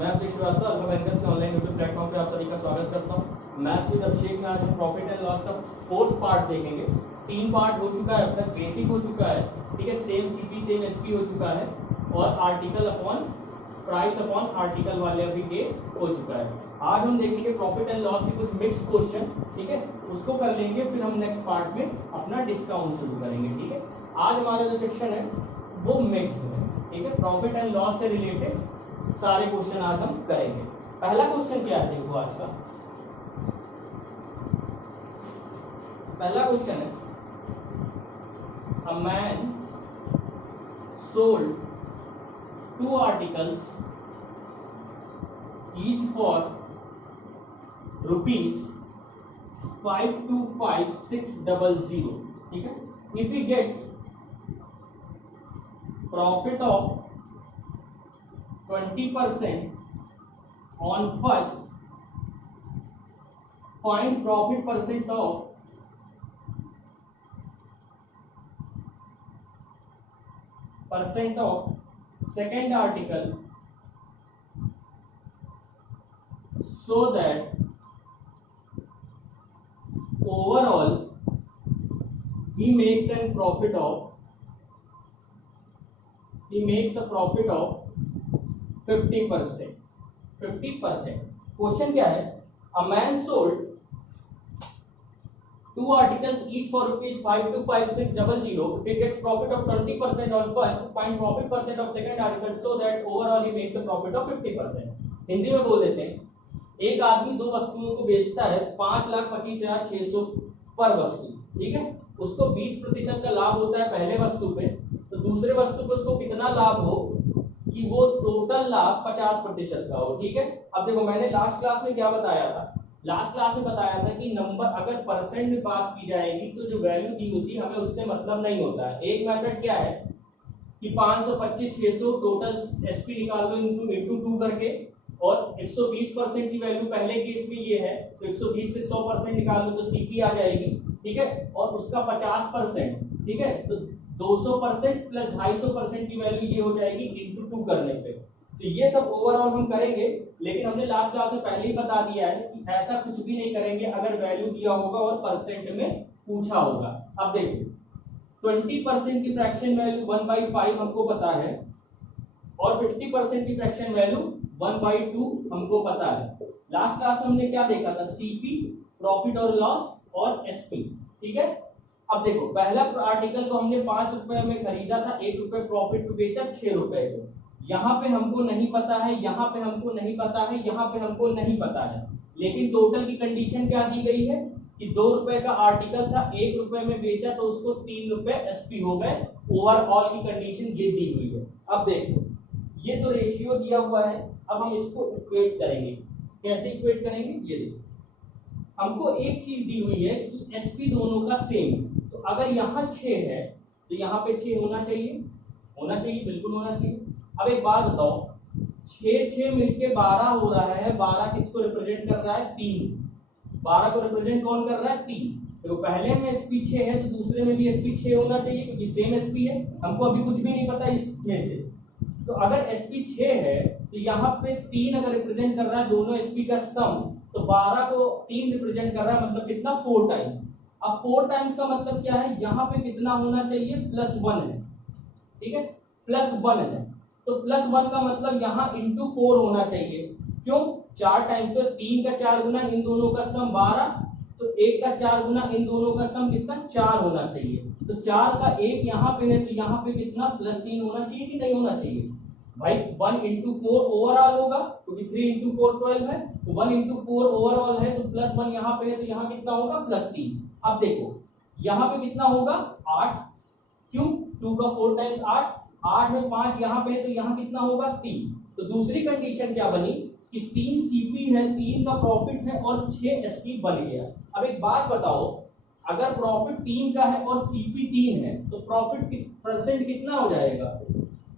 मैं अभिषेक Srivastava alpha bankers के online YouTube platform पे आप सभी का स्वागत करता हूं। मैथ्स विद अभिषेक में आज हम प्रॉफिट एंड लॉस का फोर्थ पार्ट देखेंगे। 3 पार्ट हो चुका है, अब तक बेसिक हो चुका है, ठीक है, सेम सीपी सेम एसपी हो चुका है और article upon price upon article वाले अभी केस हो चुका है। आज हम देखेंगे प्रॉफिट एंड लॉस के कुछ मिक्स क्वेश्चन, ठीक है, उसको कर लेंगे, फिर हम नेक्स्ट पार्ट में अपना डिस्काउंट शुरू करेंगे, ठीक है। आज हमारा जो सेक्शन है वो मिक्स है, ठीक है, प्रॉफिट एंड लॉस से रिलेटेड सारे क्वेश्चन आज हम करेंगे। पहला क्वेश्चन क्या है, देखो आज का पहला क्वेश्चन है, a man sold 2 articles each for rupees 525600, ठीक है। If he gets profit of 20% on first, find profit percent of second article so that overall he makes a profit of 50%. Question क्या है, a man sold 2 articles each for rupees 525600. If he gets profit of 20% on first, find profit percent of second article so that overall he makes a profit of 50%. Hindi में बोल देते हैं, एक आदमी 2 वस्तुओं को बेचता है 5,25,600 पर वस्तु, ठीक है। उसको 20% का लाभ होता है पहले वस्तु पे, तो दूसरे वस्तु पे उसको कितना लाभ हो कि वो टोटल लाभ 50% का हो, ठीक है। अब देखो मैंने लास्ट क्लास में क्या बताया था, लास्ट क्लास में बताया था कि नंबर अगर परसेंट में बात की जाएगी तो जो वैल्यू दी होती है हमें उससे मतलब नहीं होता है। एक मेथड क्या है कि 525 600 टोटल एसपी निकाल लो इनटू 2 करके, और 120% की वैल्यू पहले केस में ये है तो 120 से 100% निकाल लो तो सीपी आ जाएगी, ठीक है, और उसका 50%, ठीक है, तो 200% प्लस 250% की वैल्यू ये हो जाएगी इनटू 2 करने पे। तो ये सब ओवरऑल हम करेंगे, लेकिन हमने लास्ट क्लास में पहले ही बता दिया है कि ऐसा कुछ भी नहीं करेंगे अगर वैल्यू दिया होगा और परसेंट में पूछा होगा। अब देखो 20% की फ्रैक्शन वैल्यू 1/5 हमको पता है और 50% की फ्रैक्शन वैल्यू 1/2 हमको पता है। लास्ट क्लास में हमने क्या देखा था, सीपी, प्रॉफिट और लॉस और एसपी, ठीक है। अब देखो पहला आर्टिकल को हमने 5 रुपए में खरीदा था, 1 रुपए प्रॉफिट पे बेचा 6 रुपए को। यहाँ पे हमको नहीं पता है, यहाँ पे हमको नहीं पता है, यहाँ पे हमको नहीं पता है, लेकिन टोटल की कंडीशन क्या दी गई है कि 2 रुपए का आर्टिकल था, 1 रुपए में बेचा तो उसको 3 रुपए एसपी हो गए। ओवरऑल की कंडीशन ये दी हुई है। अब देखो ये तो रेशियो दिया हुआ है, अब हम इसको इक्वेट करेंगे। कैसे इक्वेट करेंगे, ये देखो हमको एक चीज दी हुई है कि एसपी दोनों का सेम, तो अगर यहाँ 6 है तो यहाँ पे 6 होना चाहिए, बिल्कुल होना चाहिए। अब एक बात बताओ, 6 मिलके 12 हो रहा है, 12 किसको रिप्रेजेंट कर रहा है, 3। 12 को रिप्रेजेंट कौन कर रहा है, 3। तो पहले में एसपी 6 है तो दूसरे में भी एसपी 6 होना चाहिए क्योंकि सेम एसपी है। हमको अभी कुछ भी नहीं पता इसमें से, तो अगर एसपी 6 है तो यहाँ पे 3 अगर रिप्रेजेंट कर रहा है दोनों एसपी का सम, तो 12 को 3 रिप्रेजेंट कर रहा है, मतलब कितना, 4 टाइम्स। अब 4 टाइम्स का मतलब क्या है, यहाँ पे कितना होना चाहिए, +1 है, ठीक है, +1 है, तो +1 का मतलब यहाँ इंटू 4 होना चाहिए। क्यों, 4 टाइम्स, तो 3 का 4 गुना इन दोनों का सम 12, तो 1 का 4 गुना इन दोनों का सम कितना, 4 होना चाहिए। तो 4 का 1 यहाँ पे है तो यहाँ पे कितना, +3 होना चाहिए कि नहीं होना चाहिए भाई। 1 इंटू 4 ओवरऑल होगा क्योंकि 3 इंटू 4 12 है, तो 1 इंटू 4 ओवरऑल है, तो +1 यहाँ पे है तो यहाँ कितना होगा, +3। अब देखो यहाँ पे कितना होगा, 8, क्यों, 2 का 4 टाइम्स 8, 8 में 5 यहाँ पे है तो यहाँ कितना होगा, 3। तो दूसरी कंडीशन क्या बनी कि 3 सीपी है, 3 का प्रॉफिट है और 6 एसपी बन गया। अब एक बात बताओ, अगर प्रॉफिट 3 का है और सीपी 3 है तो प्रॉफिट परसेंट कितना हो जाएगा,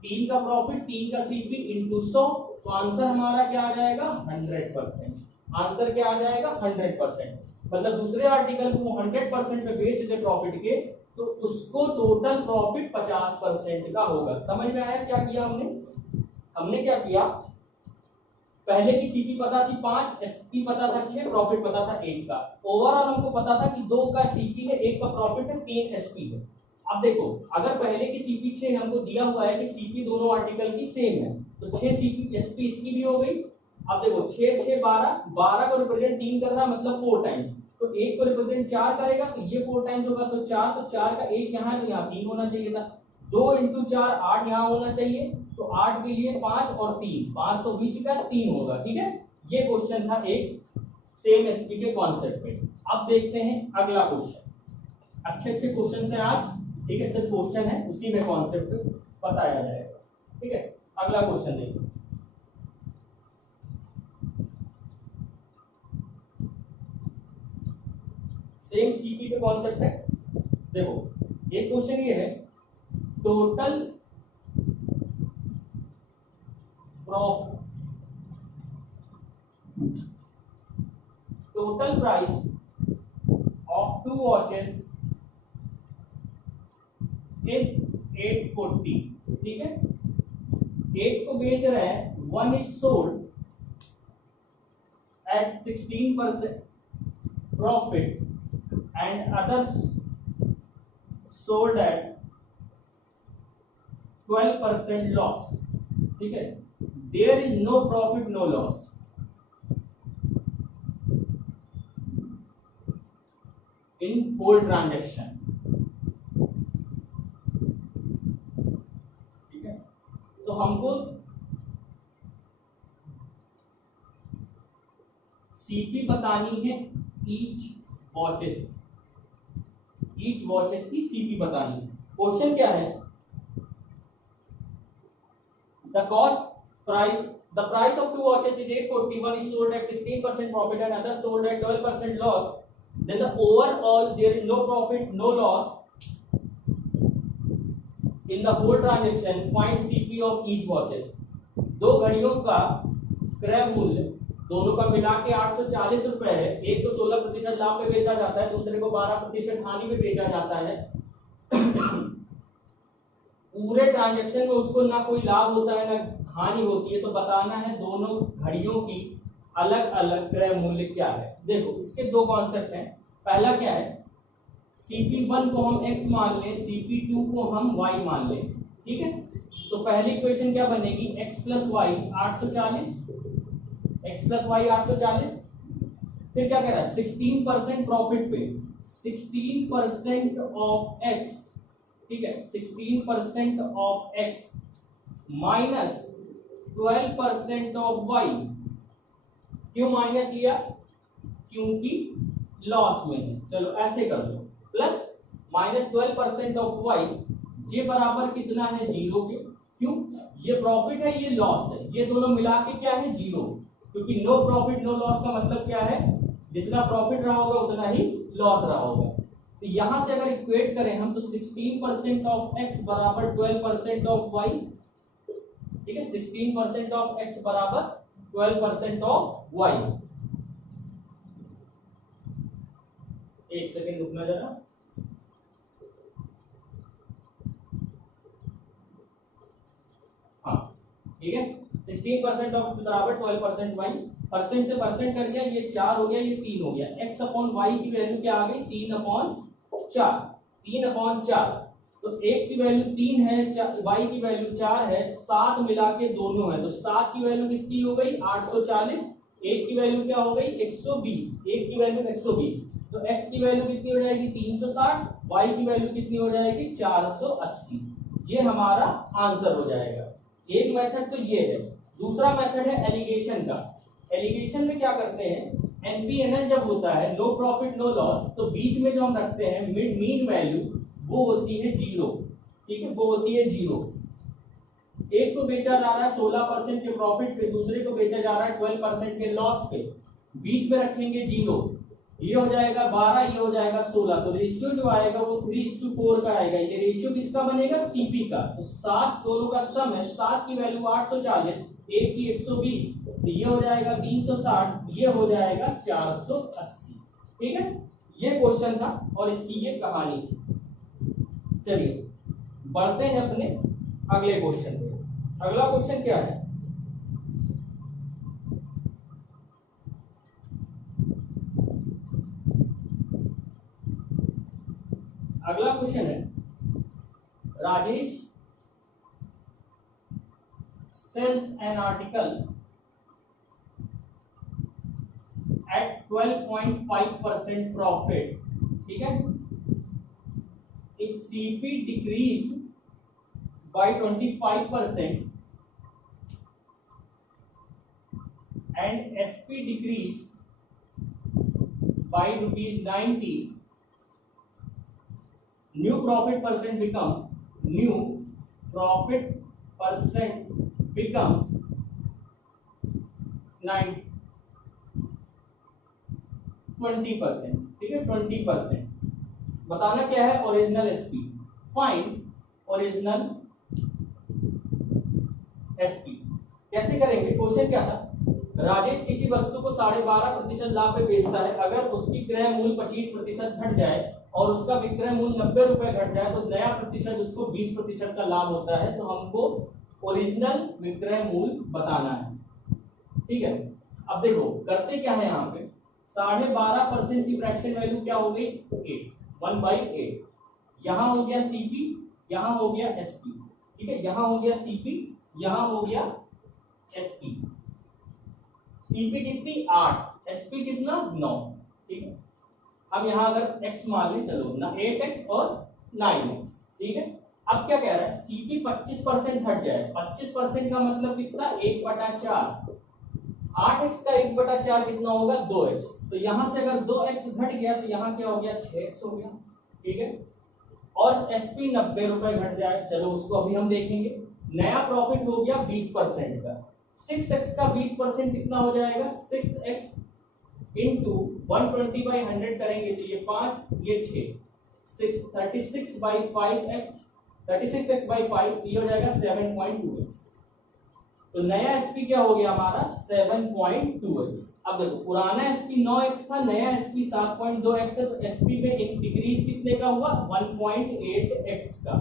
3 का प्रॉफिट 3 का सीपी इंटू 100, तो आंसर हमारा क्या आ जाएगा, 100%। आंसर क्या आ जाएगा, 100%। मतलब दूसरे आर्टिकल को 100% में बेच दे प्रॉफिट के तो उसको टोटल प्रॉफिट 50% का होगा। समझ में आया क्या किया हमने क्या किया, पहले की सीपी पता थी 5, एसपी पता था 6, प्रॉफिट पता था 1 का। ओवरऑल हमको पता था कि 2 का सीपी है, 1 का प्रॉफिट है, 3 एसपी है। अब देखो अगर पहले की सीपी 6 हमको दिया हुआ है कि सीपी दोनों आर्टिकल की सेम है, तो 6 सीपी एसपी इसकी भी हो गई। अब देखो 6 6 12, 12 को रिप्रेजेंट 3 कर रहा है मतलब 4 टाइम्स, तो 1 को रिप्रेजेंट 4 करेगा तो ये 4 टाइम्स होगा, तो 4 का 1 यहाँ तो यहाँ 3 होना चाहिए था। 2 × 4 8 यहाँ होना चाहिए, तो 8 के लिए 5 और 3, 5 तो बीच का 3 होगा। ठीक है, ये क्वेश्चन था एक सेम एसपी के कॉन्सेप्ट में। अब देखते हैं अगला क्वेश्चन। अच्छे अच्छे क्वेश्चन है आज, ठीक है, सिर्फ क्वेश्चन है, उसी में कॉन्सेप्ट बताया जाएगा। ठीक है, अगला क्वेश्चन देखो। सेम सीपी पे कॉन्सेप्ट है। देखो एक क्वेश्चन ये है, total price of 2 watches is 840। ठीक है, 8 को बेच रहे हैं, 1 is sold at 16% profit and others sold at 12% loss. ठीक है, there is no profit no loss in whole transaction. ठीक है, तो हमको सीपी बतानी है ईच वॉचेस की सीपी बतानी है। क्वेश्चन क्या है, the price of 2 watches is 840, one is sold at 16% profit and other sold at 12% loss, then the overall there is no profit no loss in the whole transaction, find CP of each watches। दो घड़ियों का क्रय मूल्य दोनों का मिला के 840 रुपए है, एक तो 16% लाभ पे बेचा जाता है, दूसरे को 12% हानि पे बेचा जाता है। पूरे ट्रांजैक्शन में उसको ना कोई लाभ होता है ना हानि होती है, तो बताना है दोनों घड़ियों की अलग अलग क्रय मूल्य क्या है। देखो इसके दो कॉन्सेप्ट हैं। पहला क्या है, CP1 को हम x मान लें, CP2 को हम y मान लें। ठीक है, तो पहली इक्वेशन क्या बनेगी, x plus y 840, x plus y 840। फिर क्या कह रहा है, 16% प्रॉफिट पे 16% ऑफ x, ठीक है, 16% of x minus 12% of y। क्यों माइनस लिया, क्योंकि लॉस में है। चलो ऐसे कर लो, प्लस माइनस 12% ऑफ y, ये बराबर कितना है, 0 के। क्यों, ये प्रॉफिट है ये लॉस है, ये दोनों मिला के क्या है, 0, क्योंकि नो प्रॉफिट नो लॉस का मतलब क्या है, जितना प्रॉफिट रहा होगा उतना ही लॉस रहा होगा। तो यहां से अगर इक्वेट करें हम, तो 16% ऑफ x बराबर 12% ऑफ y। ठीक है, 16% ऑफ x बराबर 12% ऑफ y। एक सेकेंड रुकना जरा। हाँ ठीक है, 16% ऑफ बराबर 12% y, परसेंट से परसेंट कर गया, ये 4 हो गया, ये 3 हो गया। x अपॉन y की वैल्यू क्या आ गई, 3/4, 3/4। तो एक की वैल्यू 3 है, y की वैल्यू 4 है, 7 मिला के दोनों है, तो 7 की वैल्यू कितनी हो गई, 840। एक की वैल्यू क्या हो गई, 120, एक की वैल्यू 120, तो x की वैल्यू कितनी हो जाएगी, 360, y की वैल्यू कितनी हो जाएगी, 480। ये हमारा आंसर हो जाएगा। एक मेथड तो ये है। दूसरा मेथड है एलिगेशन का। एलिगेशन में क्या करते हैं, एनपीएनएल जब होता है, नो प्रॉफिट नो लॉस, तो बीच में जो हम रखते हैं मीन वैल्यू, वो होती है 0। ठीक है, वो होती है 0। एक को बेचा जा रहा है 16% के प्रॉफिट पे, दूसरे को बेचा जा रहा है 12% के लॉस पे, बीच में रखेंगे 0। ये हो जाएगा 12, ये हो जाएगा 16, तो रेशियो जो आएगा वो 3:4 का आएगा। ये रेशियो किसका बनेगा, सीपी का। तो 7 दोनों का सम है, 7 की वैल्यू 840, एक की 120, तो ये हो जाएगा 360, ये हो जाएगा 480। ठीक है, ये क्वेश्चन था और इसकी ये कहानी थी। चलिए बढ़ते हैं अपने अगले क्वेश्चन पे। अगला क्वेश्चन क्या है, अगला क्वेश्चन है, Rajesh sells an article at 12.5% profit, ठीक है। if CP decreased by 25% and SP decreased by ₹90, new profit percent becomes 20%, ठीक है। 20% बताना क्या है, original SP, find original SP. कैसे करेंगे, क्वेश्चन क्या था, राजेश किसी वस्तु को 12.5% लाभ पे बेचता है, अगर उसकी क्रय मूल्य 25% घट जाए और उसका विक्रय मूल्य 90 रुपए घट जाए तो नया प्रतिशत उसको 20% का लाभ होता है। तो हमको ओरिजिनल विक्रय मूल्य बताना है, ठीक है। अब देखो करते क्या है, यहाँ पे 12.5% की फ्रैक्शन वैल्यू क्या हो गई, 8, 1/8। यहाँ हो गया सीपी, यहाँ हो गया एसपी, ठीक है। यहाँ हो गया सीपी, यहाँ हो गया एसपी। सीपी कितनी 8, एसपी कितना 9, ठीक है। हम यहाँ अगर x मान लें, चलो ना 8x और 9x, ठीक है। अब क्या कह रहा है, सीपी 25% घट जाए, 25% का मतलब कितना 1/4, 8x का 1/4 कितना होगा 2x। तो यहां से अगर 2x घट गया तो यहाँ क्या हो गया 6x हो गया, ठीक है। और एसपी 90 रुपए घट जाए, चलो उसको अभी हम देखेंगे। नया प्रॉफिट हो गया 20% का, 6x का 20% कितना हो जाएगा, 6x इंटू 120/100 करेंगे तो ये 5, ये 6, 36/5x, 36x/5 ये हो जाएगा 7.2x। तो नया एसपी क्या हो गया हमारा 7.2x। अब देखो पुराना एसपी 9x था, नया एसपी 7.2x है, तो एसपी में एक डिक्रीज कितने का हुआ 1.8x का,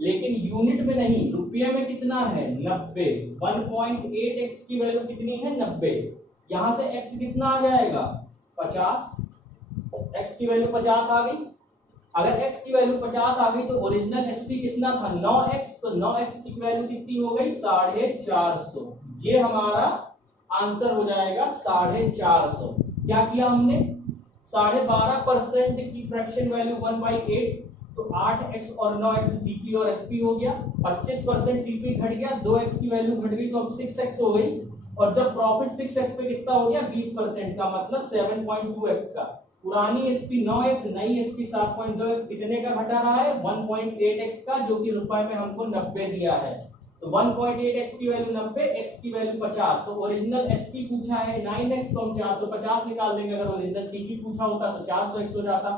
लेकिन यूनिट में नहीं, रुपये में कितना है 90। 1.8x की वैल्यू कितनी है 90, यहां से x कितना आ जाएगा 50, x की वैल्यू 50 आ गई। अगर x की वैल्यू 50 आ गई तो ओरिजिनल एसपी कितना था 9x, तो 9x की वैल्यू कितनी हो गई 450। ये हमारा आंसर हो जाएगा 450। क्या किया हमने, 12.5% की फ्रैक्शन वैल्यू 1/8, तो 8x और 9x सीपी और एसपी हो गया। 25% सीपी घट गया, 2x की वैल्यू घट गई तो अब 6x हो गई। और जब प्रॉफिट 6x पे कितना हो गया 20% का, मतलब 7.2x का। पुरानी एसपी 9x, नई एसपी 7.2x, कितने का घटा रहा है 1.8x का, जो कि रुपए में हमको 90 दिया है। तो 1.8x की वैल्यू 90, x की वैल्यू 50। तो ओरिजिनल एसपी पूछा है 9x, तो हम 450 निकाल देंगे। अगर ओरिजिनल सीपी पूछा होता तो 400x हो जाता,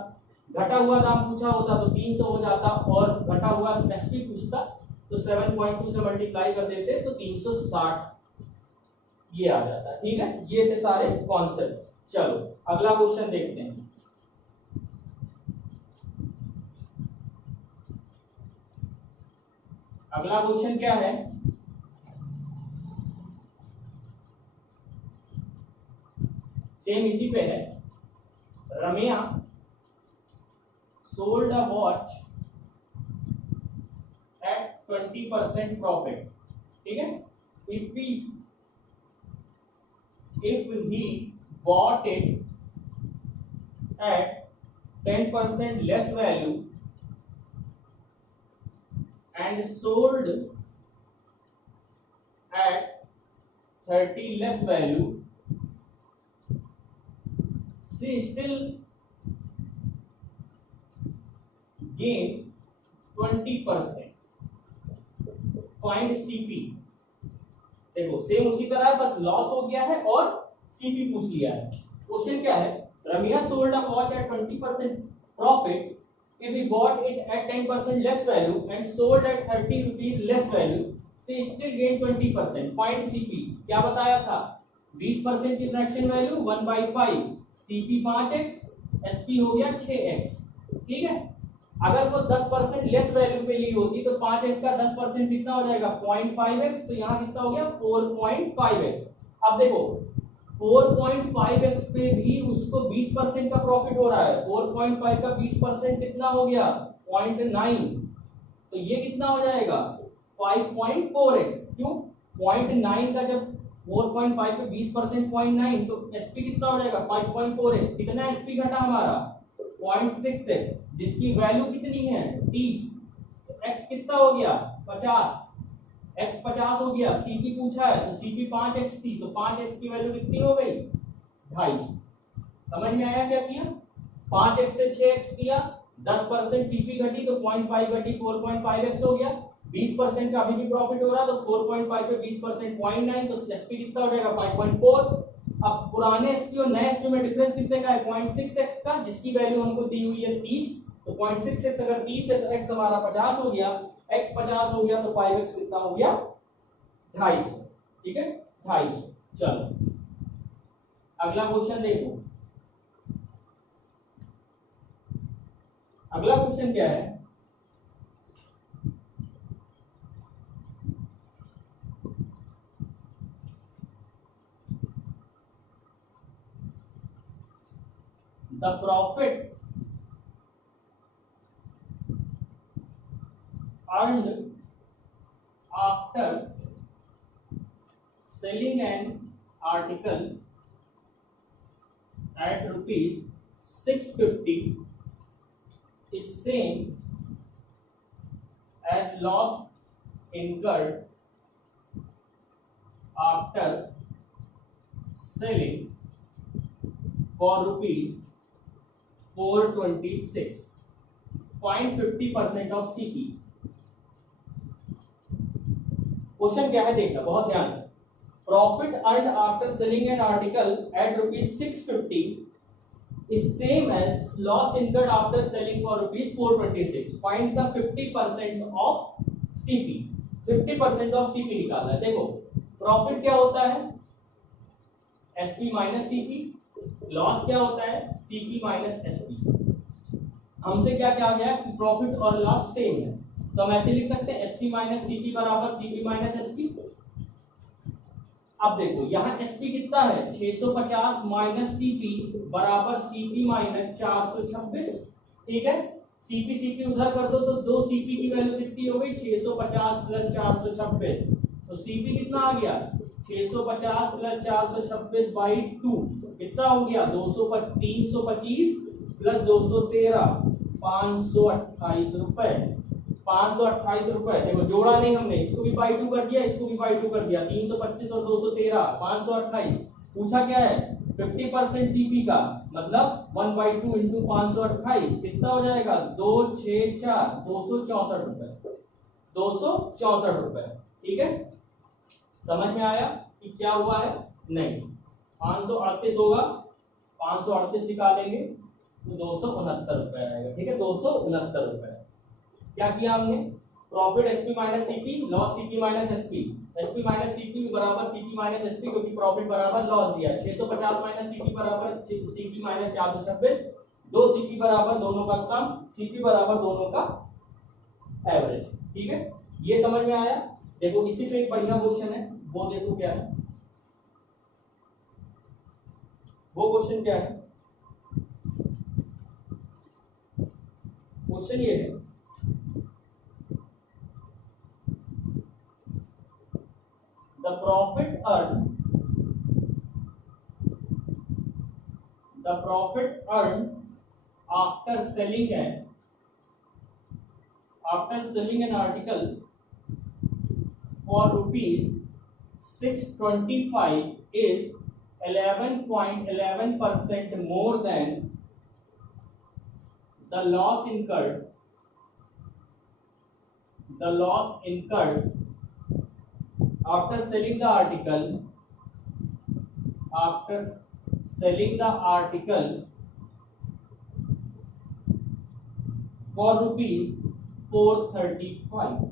घटा हुआ दाम पूछा होता तो 300 हो जाता, और घटा हुआ एसपी पूछता तो 7.2 से मल्टीप्लाई कर देते तो 360 ये आ जाता, ठीक है। ये थे सारे कॉन्सेप्ट। चलो अगला क्वेश्चन देखते हैं। अगला क्वेश्चन क्या है, सेम इसी पे है। Ramya sold a watch at 20% profit, ठीक है। if he bought it at 10% less value and sold at 30 less value, she still gained 20%. Find CP। देखो सेम उसी तरह है, बस लॉस हो गया है और सीपी पूछ लिया है। क्वेश्चन क्या है, Ramiya sold a watch at 20% profit if he bought it at 10% less value and sold at 30 rupees less value, she still gain 20%। Find CP. क्या बताया था 20% की fraction value 1/5, CP 5x, SP हो गया 6x, ठीक है। अगर वो 10% लेस वैल्यू पे ली होती तो 5x का 10% कितना हो जाएगा 0.5x, तो यहाँ कितना हो गया 4.5x। अब देखो 4.5x पे भी उसको 20% का प्रॉफिट हो रहा है, 4.5 का 20% कितना हो गया 0.9, तो ये कितना हो जाएगा 5.4x। क्यों 0.9 का जब 4.5 पे 20% 0.9, तो एसपी कितना हो जाएगा 5.4x। कितना एसपी घटा हमारा 0.6x, जिसकी वैल्यू कितनी है 30, तो x कितना हो गया 50, x 50 हो गया। सीपी पूछा है तो सीपी 5x थी, तो 5x की वैल्यू कितनी हो गई 2.5। समझ में आया क्या किया, 5x से 6x किया, 10% सीपी घटी तो 0.5 घटी 4.5x हो गया। 20% का अभी भी प्रॉफिट हो रहा, तो 4.5 पे 20% 0.9, तो एसपी कितना हो जाएगा 5.4। अब पुराने एसपी और नए एसपी में डिफरेंस कितने का है 0.6x का, जिसकी वैल्यू हमको दी हुई है 30, तो 0.6x अगर 30 है तो x हमारा 50 हो गया, x 50 हो गया तो 5x कितना हो गया 250। ठीक है 250। चलो अगला क्वेश्चन देखो, अगला क्वेश्चन क्या है, the profit earned after selling an article at rupees 650 is same as loss incurred after selling for rupees 426. Find 50% of CP। Question क्या है देखना बहुत ध्यान से। Profit earn after selling an article at rupees 650 is same as loss incurred after selling for rupees 426. Find the 50% of CP। 50% of CP निकालना है। देखो profit क्या होता है SP माइनस CP, लॉस क्या होता है CP माइनस SP। हमसे क्या क्या आ गया कि प्रॉफिट और लॉस सेम है, तो हम ऐसे लिख सकते हैं SP माइनस CP बराबर CP माइनस SP। अब देखो यहाँ SP कितना है 650 माइनस CP बराबर CP माइनस 426। ठीक है CP उधर कर दो तो 2 CP की वैल्यू कितनी हो गई 650 प्लस 426, तो CP कितना आ गया 650 प्लस 426 बाई 2 कितना हो गया 325 प्लस 213 528 रुपए। 528 रुपए। देखो जोड़ा नहीं हमने, इसको भी बाई 2 कर दिया, इसको भी बाई 2 कर दिया, 325 और 213 528। पूछा क्या है 50% सीपी का, मतलब 1/2 इंटू 528 कितना हो जाएगा 264 264 रुपए 264 रुपए। ठीक है समझ में आया कि क्या हुआ है नहीं 538 होगा, 538 निकालेंगे तो 269 रुपए आएगा। ठीक है 269 रुपए। क्या किया हमने profit SP minus CP loss CP minus SP, SP minus CP बराबर सीपी माइनस एसपी, क्योंकि प्रॉफिट बराबर लॉस दिया है। 650 माइनस सीपी बराबर सीपी माइनस 426, 2 सीपी बराबर दोनों का सम, सीपी बराबर दोनों का एवरेज। ठीक है ये समझ में आया। देखो इसी पे एक बढ़िया क्वेश्चन है, वो देखो क्या है, वो क्वेश्चन क्या है, क्वेश्चन ये है the profit earned after selling an article for rupees 625 is 11.11% more than the loss incurred after selling the article for rupees 435।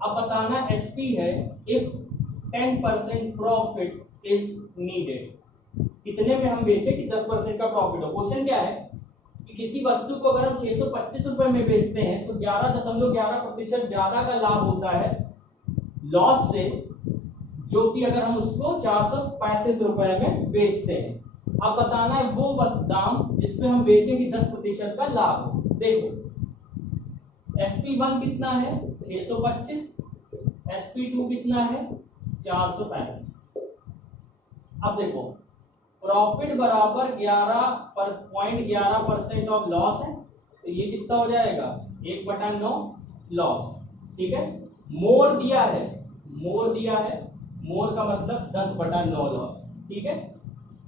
अब बताना एसपी है इफ 10% प्रॉफिट इज नीडेड। कितने में हम बेचे कि 10% का प्रॉफिट हो। क्वेश्चन क्या है कि किसी वस्तु को अगर हम 625 रुपए में बेचते हैं तो 11.11% ज्यादा का लाभ होता है लॉस से, जो कि अगर हम उसको 435 रुपए में बेचते हैं। अब बताना है वो दाम जिसपे हम बेचेंगे 10% का लाभ हो। देखो SP1 कितना है 625, SP2 कितना है 435। अब देखो प्रॉफिट बराबर 11.11% ऑफ लॉस है, तो ये कितना हो जाएगा 1/9 लॉस। ठीक है, मोर दिया है, मोर दिया है, मोर का मतलब 10/9 लॉस। ठीक है,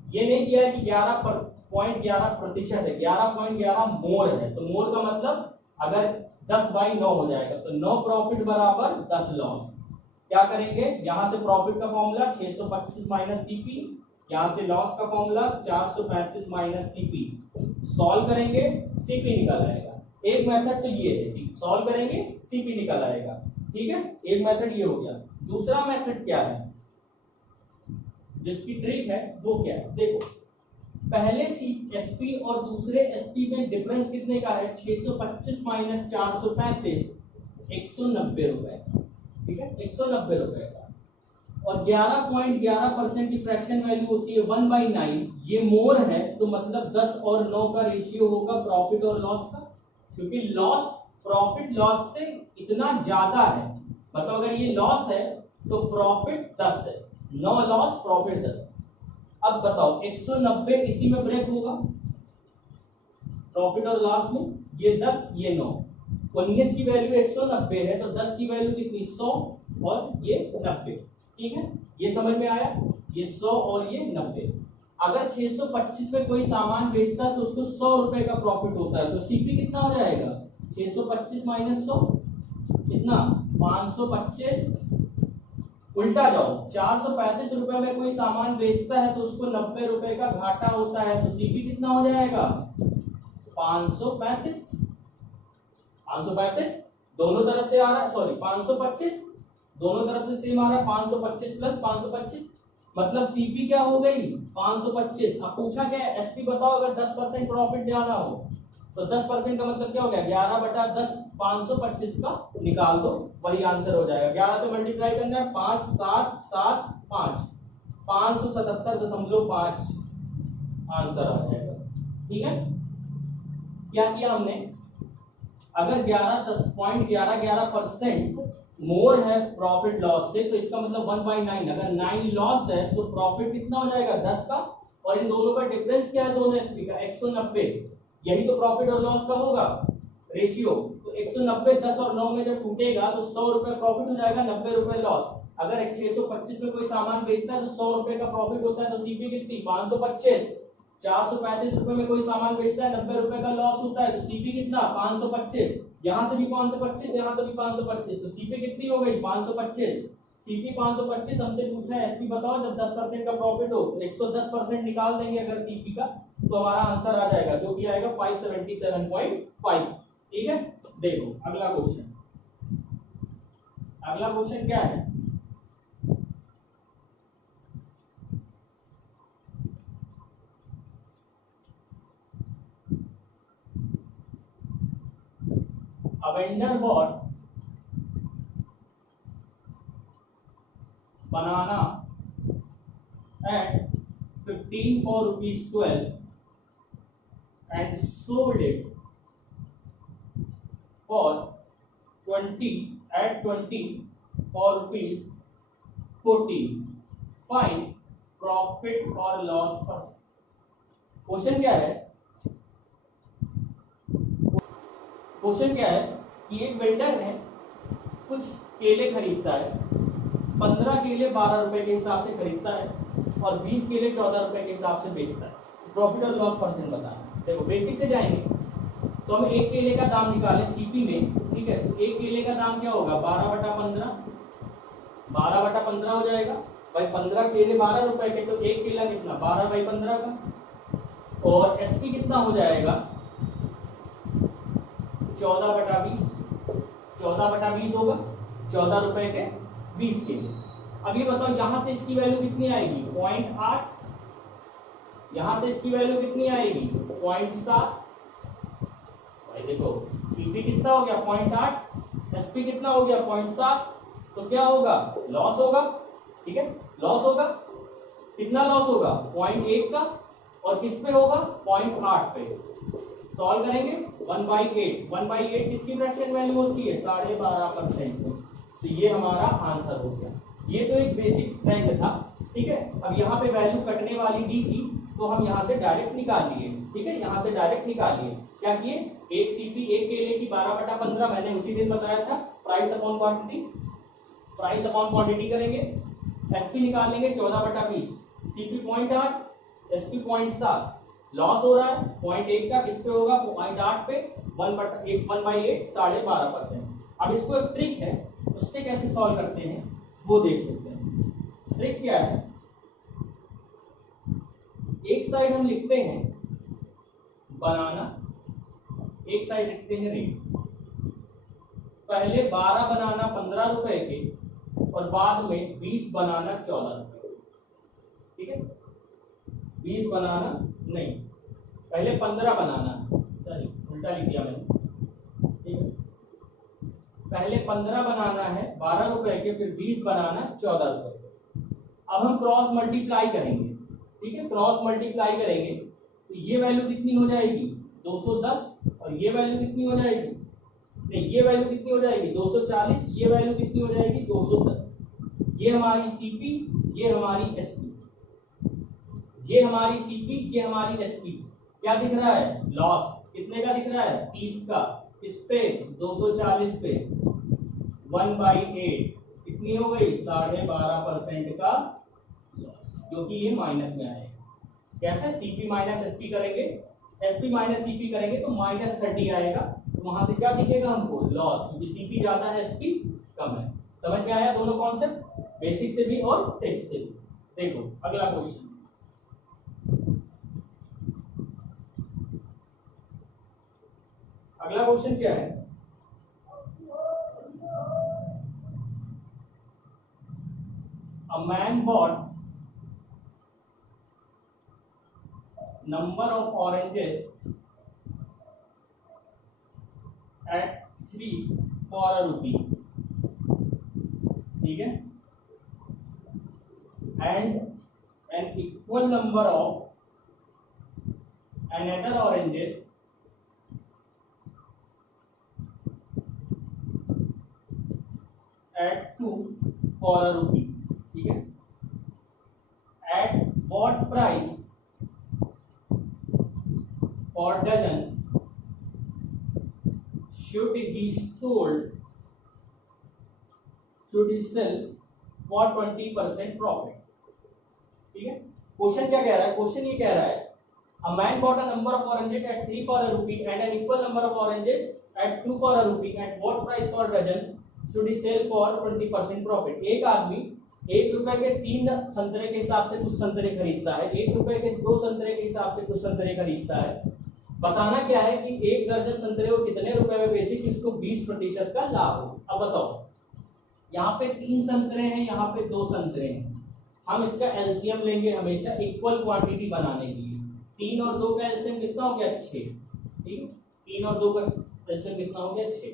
ये नहीं दिया है कि 11.11% है, 11.11 मोर है, तो मोर का मतलब अगर 10/9 हो जाएगा तो 9 प्रॉफिट बराबर 10 लॉस। क्या करेंगे, यहां से प्रॉफिट का फॉर्मूला 625 माइनस सीपी, यहां से लॉस का फॉर्मूला 435 माइनस सीपी, सॉल्व करेंगे सीपी निकल आएगा। एक मेथड तो ये है, ठीक, सॉल्व करेंगे सीपी निकल आएगा। ठीक है, एक मेथड ये हो गया। दूसरा मेथड क्या है, जिसकी ट्रिक है वो क्या है, देखो पहले एसपी और दूसरे एसपी में डिफरेंस कितने का है 625 माइनस 435 190 रुपए। ठीक है, 190 रुपए का, और 11.11% की फ्रैक्शन वैल्यू होती है 1/9। ये मोर है तो मतलब 10 और 9 का रेशियो होगा प्रॉफिट और लॉस का, क्योंकि लॉस प्रॉफिट लॉस से इतना ज्यादा है, मतलब अगर ये लॉस है तो प्रॉफिट 10 है, 9 लॉस प्रॉफिट 10। अब बताओ 190 इसी में ब्रेक होगा प्रॉफिट और लॉस में, ये 10 ये 9, 19 की वैल्यू 190 है तो 10 की वैल्यू कितनी 100 और ये 90। ठीक है, ये समझ में आया, ये 100 और ये 90। अगर 625 में कोई सामान बेचता है तो उसको 100 रुपए का प्रॉफिट होता है, तो सीपी कितना हो जाएगा 625 माइनस 100 कितना 525। उल्टा जाओ, 435 रुपए में कोई सामान बेचता है तो उसको 90 रुपए का घाटा होता है, तो सीपी कितना हो जाएगा 535। 535 दोनों तरफ से आ रहा है, सॉरी 525 दोनों तरफ से सेम आ रहा है, 525 प्लस 525 मतलब सीपी क्या हो गई 525। अब पूछा क्या है एसपी बताओ, अगर 10% प्रॉफिट जाना हो तो 10% का मतलब क्या हो गया 11/10, 525 का निकाल दो वही आंसर हो जाएगा। 11 पे मल्टीप्लाई करना है 5 7 7 5 577.5 आंसर आ जाएगा। ठीक है, क्या किया हमने, अगर 11.11% मोर है प्रॉफिट लॉस से तो इसका मतलब 1/9, अगर 9 लॉस है तो प्रॉफिट कितना हो जाएगा 10 का, और इन दोनों का डिफरेंस क्या है दोनों एसपी का 190, यही तो प्रॉफिट और लॉस का होगा रेशियो। तो 190 10 और 9 में जब टूटेगा तो 100 रुपए प्रॉफिट हो जाएगा, 90 रुपए लॉस। अगर 625 में कोई सामान बेचता है तो 100 रुपए का प्रॉफिट होता है, तो सीपी कितनी 525। 435 रुपए में कोई सामान बेचता है 90 रुपए का लॉस होता है, तो सीपी कितना 525। यहां से भी 525 यहां से भी 525, तो सीपी कितनी हो गई 525। सीपी 525 हमसे पूछा है एसपी बताओ जब 10% का प्रॉफिट हो तो 110% निकाल देंगे अगर सीपी का, तो हमारा आंसर आ जाएगा जो कि आएगा 577.5। ठीक है, देखो अगला क्वेश्चन, अगला क्वेश्चन क्या है, a vendor bought banana at 15 for rupees 12 and sold it for 20 at 20 for rupees 14. Find profit or loss first. Question क्या है, क्वेश्चन क्या है कि एक वेंडर है कुछ केले खरीदता है, 15 केले 12 रुपए के हिसाब से खरीदता है और 20 केले 14 रुपए के हिसाब से बेचता है। प्रॉफिट और लॉस परसेंट बताना। देखो बेसिक से जाएंगे तो हम एक केले का दाम निकालें सीपी में। ठीक है, तो एक केले का दाम क्या होगा 12/15, 12/15 हो जाएगा भाई। 15 केले 12 रुपए के, तो एक केला कितना 12/15 का, और एसपी कितना हो जाएगा 14/20, 14/20 होगा, 14 रुपए के 20 केले। अब ये बताओ यहां से इसकी वैल्यू कितनी आएगी 0.8, यहां से इसकी वैल्यू कितनी आएगी 0.7। भाई देखो सीपी कितना हो गया 0.8, एसपी कितना हो गया 0.7, तो क्या होगा लॉस होगा। ठीक है, लॉस होगा, कितना लॉस होगा 0.8 का, और किस पे होगा 0.8 पे, सॉल्व करेंगे 1/8 किसकी फ्रैक्शन वैल्यू होती है 12.5%। तो ये हमारा आंसर हो गया। ये तो एक बेसिक ट्रेंड था, ठीक है। अब यहाँ पे वैल्यू कटने वाली दी थी तो हम यहाँ से डायरेक्ट निकाल लिए, ठीक है, यहाँ से डायरेक्ट निकाल लिए। क्या किए, एक सीपी एक केले की 12/15 मैंने उसी दिन बताया था, price upon quantity, price upon quantity करेंगे, एसपी निकालेंगे 14/20, सीपी 0.8, एसपी 0.7, लॉस हो रहा है 0.1 का, किस पे होगा 0.8 पे 1/8 12.5%। अब इसको एक ट्रिक है, उससे कैसे सॉल्व करते हैं वो देख लेते हैं। ट्रिक क्या है, एक साइड हम लिखते हैं बनाना, एक साइड लिखते हैं रेट। पहले 12 बनाना 15 रुपए के और बाद में 20 बनाना 14 रुपए, ठीक है। 20 बनाना नहीं, पहले 15 बनाना, सॉरी उल्टा लिख दिया मैंने, ठीक है। पहले 15 बनाना है 12 रुपए के, फिर 20 बनाना 14 रुपए के। अब हम क्रॉस मल्टीप्लाई करेंगे, ठीक है, क्रॉस मल्टीप्लाई करेंगे तो ये वैल्यू कितनी हो जाएगी 210, और ये वैल्यू कितनी हो जाएगी, नहीं ये वैल्यू कितनी हो जाएगी 240, ये वैल्यू कितनी हो जाएगी 210। ये हमारी सीपी, ये हमारी एसपी, ये हमारी सीपी, ये हमारी एसपी। क्या दिख रहा है, लॉस कितने का दिख रहा है 30 का, इस पे 240 पे 1/8 कितनी हो गई 12.5% का लॉस, क्योंकि ये माइनस में आएगा। कैसे, सीपी माइनस एसपी करेंगे, एसपी माइनस सीपी करेंगे तो -30 आएगा, तो वहां से क्या दिखेगा हमको लॉस, क्योंकि सीपी ज्यादा है एसपी कम है। समझ में आया दोनों कॉन्सेप्ट, बेसिक से भी और टेक्स्ट से भी। देखो अगला क्वेश्चन, अगला क्वेश्चन क्या है, a man bot number of oranges at 3 for a rupee, ठीक है, and an equal number of another oranges at 2 for a rupee, ठीक है। at what price for dozen should he sell for 20% profit, ठीक है। Question क्या कह रहा है, क्वेश्चन ये कह रहा है a man bought a number of oranges at 3 for a rupee and an equal number of oranges at 2 for a rupee, at what price for dozen should he sell for 20% profit। एक आदमी 1 रुपए के 3 संतरे के हिसाब से कुछ संतरे खरीदता है, 1 रुपए के 2 संतरे के हिसाब से कुछ संतरे खरीदता है। बताना क्या है कि 1 दर्जन संतरे को कितने रुपए में बेचे कि उसको 20% का लाभ हो। अब बताओ, यहाँ पे 3 संतरे हैं, यहाँ पे 2 संतरे हैं, हम इसका एलसीएम लेंगे हमेशा इक्वल क्वांटिटी बनाने के लिए। 3 और 2 का एलसीएम कितना हो गया 6, ठीक है, 3 और 2 का एलसीएम कितना हो गया 6।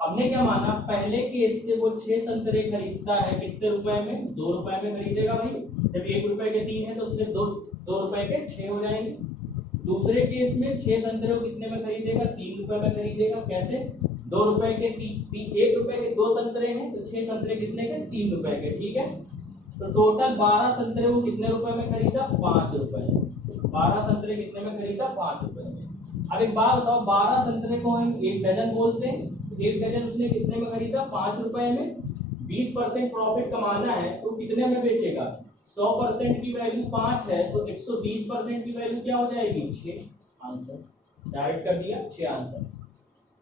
हमने क्या माना, पहले केस से वो 6 संतरे खरीदता है कितने रुपए में 2 रुपए में खरीदेगा भाई, जब 1 रुपए के 3 है तो उससे 2 रुपए के 6 हो जाएंगे। दूसरे केस में 6 संतरे को कितने में खरीदेगा 3 रुपए में खरीदेगा, कैसे 2 रुपए के 1 रुपए के 2 संतरे हैं तो 6 संतरे कितने के 3 रुपए के, ठीक है। तो टोटल 12 संतरे को कितने रुपए में खरीदा 5 रुपए, 12 संतरे कितने में खरीदा 5 रुपए में। अब एक बात बताओ, 12 संतरे को हम 1 डजन बोलते हैं, 1 डजन उसने कितने में खरीदा 5 रुपए में। 20% प्रॉफिट कमाना है तो कितने में बेचेगा, 100% की वैल्यू 5 है तो 120% की वैल्यू क्या हो जाएगी 6। आंसर डायरेक्ट कर दिया 6 आंसर।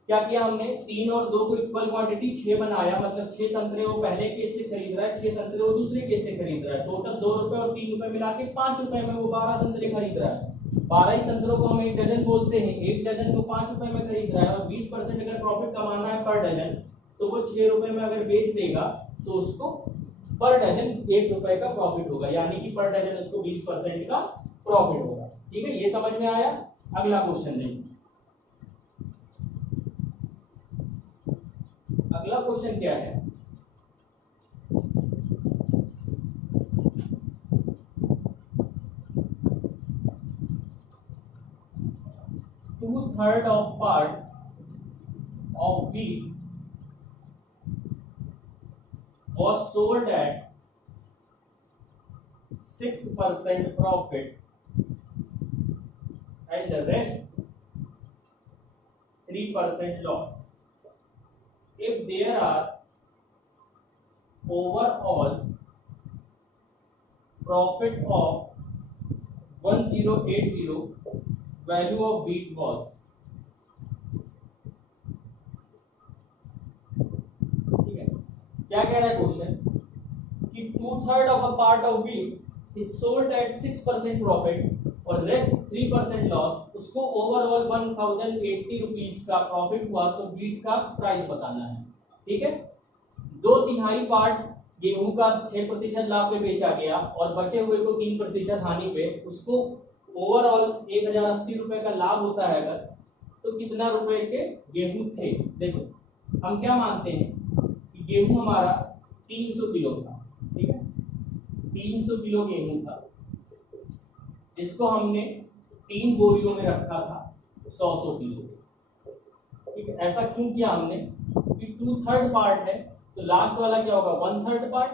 क्या किया हमने, 3 और 2 को इक्वल क्वांटिटी 6 बनाया, मतलब 6 संतरे वो पहले केस से खरीद रहा है, 6 संतरे वो दूसरे केस से खरीद रहा है, टोटल 2 रुपए और 3 रुपए मिला के 5 रुपए में वो 12 संतरे खरीद रहा है। 12 ही संतरों को हम 1 डजन बोलते हैं, 1 डजन को 5 रुपए में खरीद रहा है और 20% अगर प्रॉफिट कमाना है पर डजन तो वो 6 रुपए में अगर बेच देगा तो उसको पर डजन 1 रुपए का प्रॉफिट होगा, यानी कि पर डजन उसको 20% का प्रॉफिट होगा, ठीक है। ये समझ में आया। अगला क्वेश्चन देखिए, अगला क्वेश्चन क्या है, 2/3 of part of wheat was sold at 6% profit and the rest 3% loss. If there are overall profit of 1080, value of wheat was, ठीक है, क्या कह रहा है क्वेश्चन कि 2/3 of a part of wheat is sold at 6% profit और rest 3% loss, उसको overall 1080 rupees का प्रॉफिट हुआ तो wheat का प्राइस बताना है, ठीक है। 2/3 पार्ट गेहूं का 6% लाभ पे बेचा गया और बचे हुए को 3% हानि पे, उसको ओवरऑल 1080 रुपए का लाभ होता है अगर, तो कितना रुपए के गेहूं थे। देखो हम क्या मानते हैं कि गेहूं हमारा 300 किलो था, ठीक है, 300 किलो गेहूं था, जिसको हमने 3 बोरियों में रखा था 100 किलो, ठीक है। ऐसा क्यों किया हमने कि 2/3 पार्ट है तो लास्ट वाला क्या होगा 1/3 पार्ट,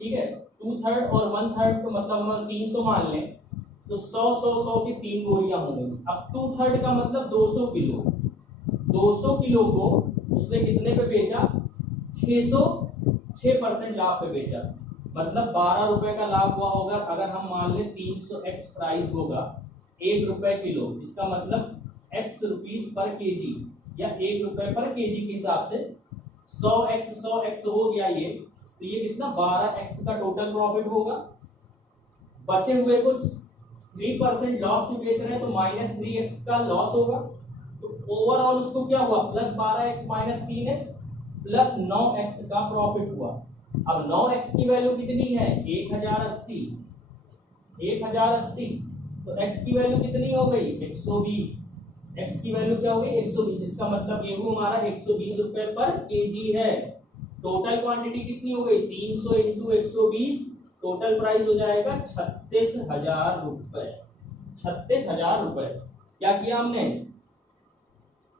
ठीक है। 2/3 और 1/3 तो मतलब हम 300 मान लें तो 100 की 3 बोरियां होंगी। अब 2/3 का मतलब 200 किलो, 200 किलो को उसने कितने पे बेचा 6% लाभ पे बेचा, मतलब 12 रुपए का लाभ हुआ होगा। अगर हम मान लें 300x प्राइस होगा 1 रुपए किलो, इसका मतलब x रुपीज पर केजी या 1 रुपए पर केजी के हिसाब से 100x हो गया ये, तो ये कितना 12x का टोटल प्रॉफिट होगा। बचे हुए कुछ 3% लॉस में बेच रहे हैं तो -3x का लॉस होगा, तो ओवरऑल उसको क्या हुआ +12x -3x +9x का प्रॉफिट हुआ। अब 9x की वैल्यू कितनी है 1080, तो x की वैल्यू कितनी हो गई 120, x की वैल्यू क्या हो गई 120, इसका मतलब गेहूं हमारा 120 रुपए पर केजी है। टोटल क्वांटिटी कितनी हो गई 300 × 120, टोटल प्राइस हो जाएगा 36,000 रुपए, 36,000 रुपए। क्या किया हमने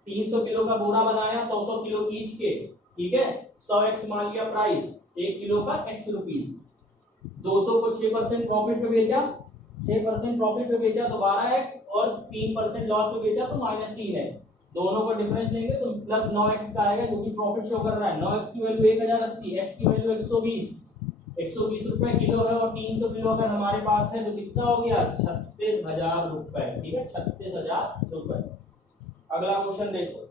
300 किलो का बोरा बनाया 100 किलो ईच के, ठीक है, 100x मान लिया प्राइस, 1 किलो का x रुपीज, 200 को 6% प्रॉफिट पे बेचा, 6% प्रॉफिट पे बेचा तो 12x और 3% लॉस पे बेचा तो -3x, दोनों का डिफरेंस लेंगे तो +9x का आएगा जो कि प्रॉफिट शो कर रहा है। 9x की वैल्यू 1080, x की वैल्यू 120 रुपए किलो है और 300 किलो अगर हमारे पास है तो कितना हो गया 36,000 रुपए, ठीक है, 36,000 रुपए। अगला क्वेश्चन देखो,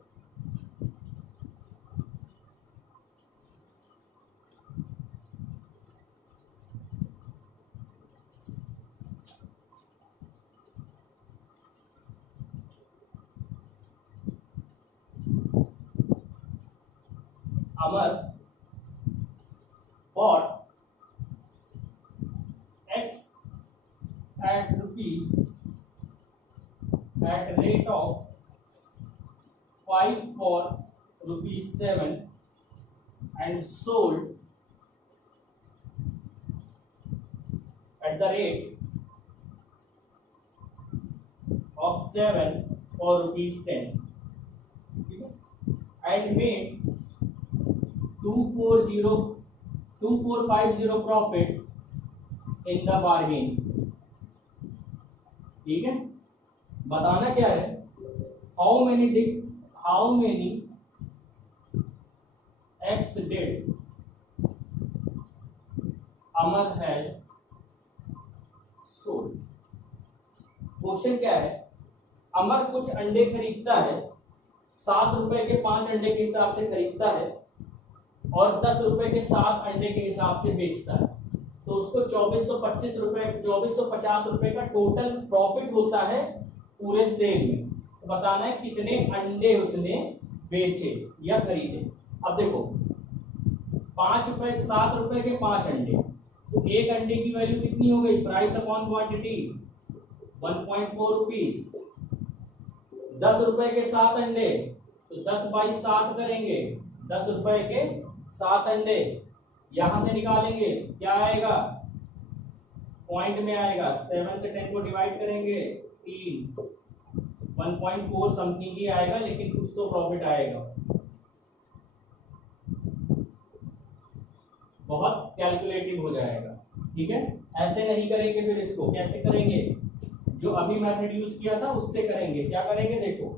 Amar bought X at rupees at rate of 5 for ₹7 and sold at the rate of 7 for ₹10, and made 2450 profit in the bargain, ठीक है। बताना क्या है how many x did Amar had sold। Question क्या है, अमर कुछ अंडे खरीदता है 7 रुपए के 5 अंडे के हिसाब से खरीदता है और 10 रुपए के 7 अंडे के हिसाब से बेचता है, तो उसको 2450 रुपए का टोटल प्रॉफिट होता है पूरे सेल में। तो बताना है कितने अंडे उसने बेचे या खरीदे। अब देखो 7 रुपए के 5 अंडे, तो एक अंडे की वैल्यू कितनी हो गई प्राइस अपॉन क्वांटिटी 1.4 रुपीज। 10 रुपए के 7 अंडे तो 10/7 करेंगे, 10 रुपए के 7 अंडे, यहां से निकालेंगे क्या आएगा पॉइंट में आएगा, 7 से 10 को डिवाइड करेंगे 3, 1.4 समथिंग ही आएगा, लेकिन कुछ तो प्रॉफिट आएगा। बहुत कैलकुलेटिव हो जाएगा, ठीक है। ऐसे नहीं करेंगे, फिर इसको कैसे करेंगे, जो अभी मेथड यूज किया था उससे करेंगे। क्या करेंगे, देखो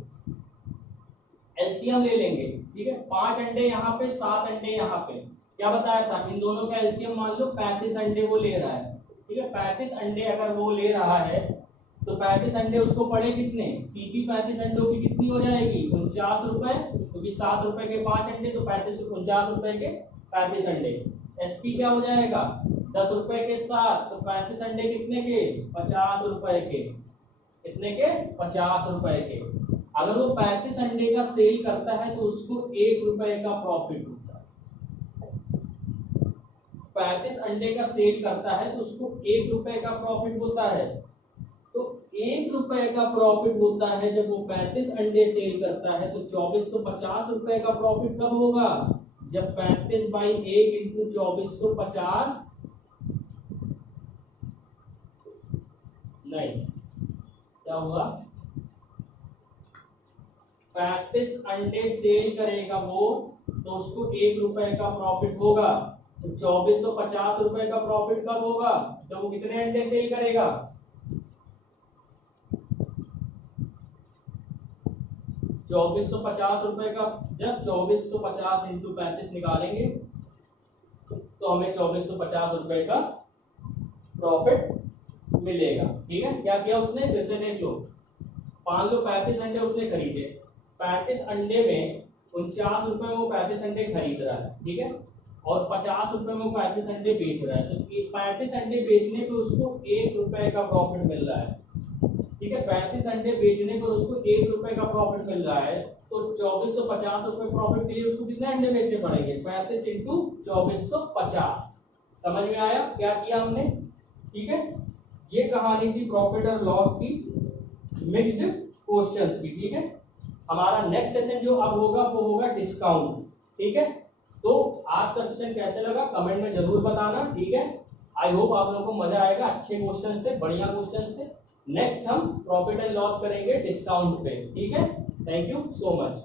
एलसीएम ले लेंगे, ठीक है। 5 अंडे यहाँ पे, 7 अंडे यहाँ पे, क्या बताया था, इन दोनों का एलसीएम मान लो 35 अंडे वो ले रहा है, ठीक है। 35 अंडे अगर वो ले रहा है तो 35 अंडे उसको पड़े कितने, सीपी 35 अंडों की कितनी हो जाएगी, 49 रुपए, क्योंकि 7 रुपए के 5 अंडे तो 49 रुपए के 35 अंडे। एसपी क्या हो जाएगा, 10 रुपए के 7, तो 35 अंडे कितने के, 50 रुपए के, कितने के, 50 रुपए के। अगर वो 35 अंडे का सेल करता है तो उसको 1 रुपए का प्रॉफिट होता है। 35 अंडे का सेल करता है तो उसको 1 रुपए का प्रॉफिट होता है। तो 1 रुपए का प्रॉफिट होता है जब वो 35 अंडे सेल करता है। तो 2450 रुपए का प्रॉफिट कब होगा, जब 35/1 इंटू 2450, नहीं क्या हुआ, 35 अंडे सेल करेगा वो, तो उसको 1 रुपए का प्रॉफिट होगा। तो 2450 रुपए का प्रॉफिट कब होगा, जब वो कितने अंडे सेल करेगा, 2450 रुपए का। जब 2450 इंटू 35 निकालेंगे तो हमें 2450 रुपए का प्रॉफिट मिलेगा, ठीक है। क्या किया उसने, जैसे देख लो, मान लो 35 अंडे उसने खरीदे, 35 अंडे में 49 रुपए वो 35 अंडे खरीद रहा है, ठीक है, और 50 रुपए में 35 अंडे बेच रहा है। तो 35 अंडे बेचने पे उसको 1 रुपए का प्रॉफिट मिल रहा है, ठीक है। 35 अंडे बेचने पर उसको 1 रुपए का प्रॉफिट मिल रहा है। तो 2450 रुपए प्रॉफिट के लिए उसको कितने अंडे बेचने पड़ेंगे, 35 इंटू 2450। समझ में आया क्या किया हमने, ठीक है। ये कहानी थी प्रॉफिट और लॉस की, मिक्स्ड क्वेश्चंस की, ठीक है। हमारा नेक्स्ट सेशन जो अब होगा वो होगा डिस्काउंट, ठीक है। तो आज का सेशन कैसे लगा कमेंट में जरूर बताना, ठीक है। आई होप आप लोगों को मजा आएगा, अच्छे क्वेश्चन थे, बढ़िया क्वेश्चन थे। नेक्स्ट हम प्रॉफिट एंड लॉस करेंगे डिस्काउंट पे, ठीक है। Thank you so much.